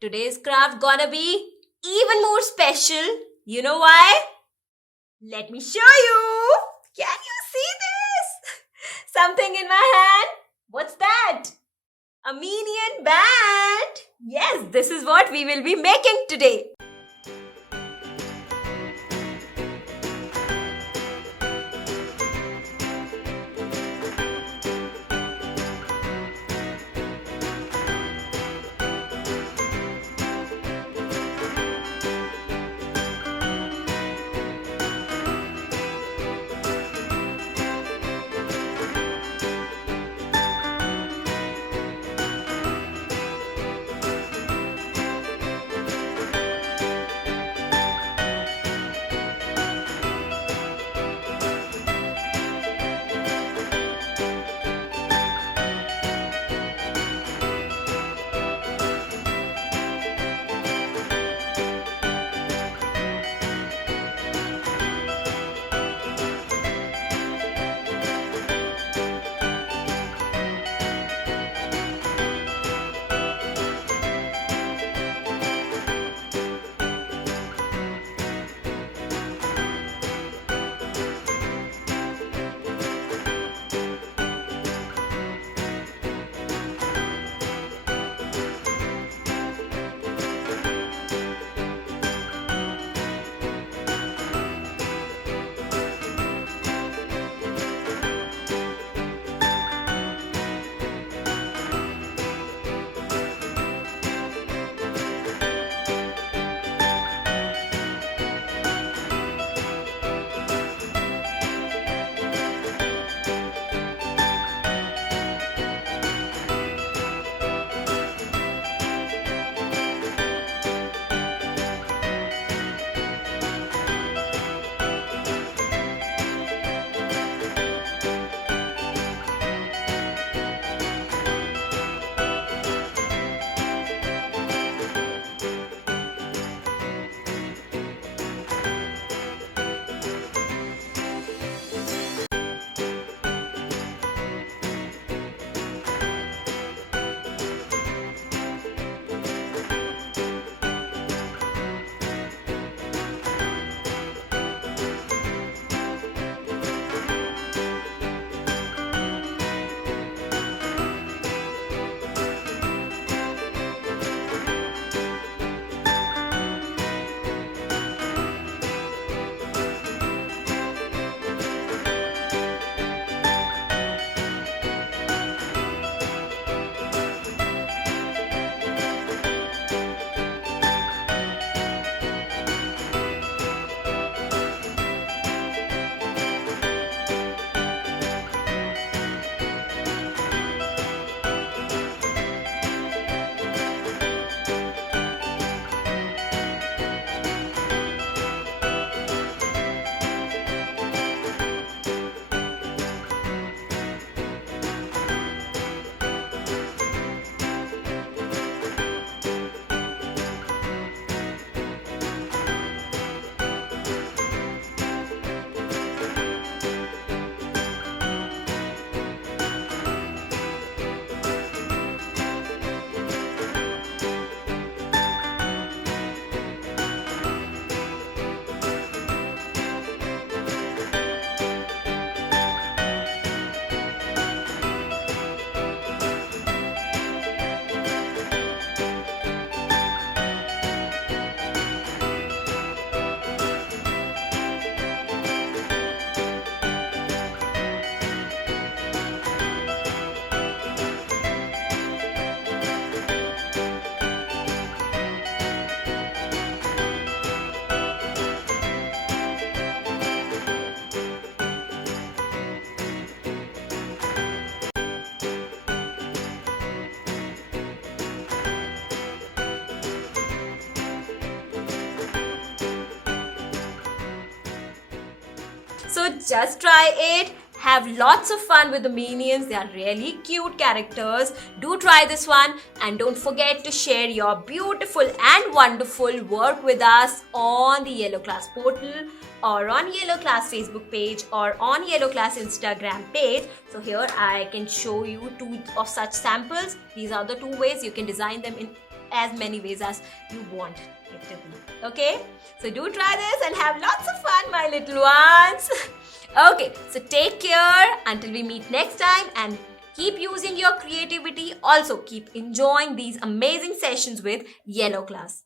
Today's craft gonna be even more special. You know why? Let me show you. Can you see this? Something in my hand. What's that? A Minion band. Yes, this is what we will be making today. So just try it. Have lots of fun with the minions. They are really cute characters. Do try this one and don't forget to share your beautiful and wonderful work with us on the Yellow Class portal or on Yellow Class Facebook page or on Yellow Class Instagram page. So here I can show you 2 of such samples. These are the 2 ways you can design them in as many ways as you want it to be. Okay? So do try this and have lots of fun, my little ones. Okay, so take care until we meet next time, and keep using your creativity. Also, keep enjoying these amazing sessions with Yellow Class.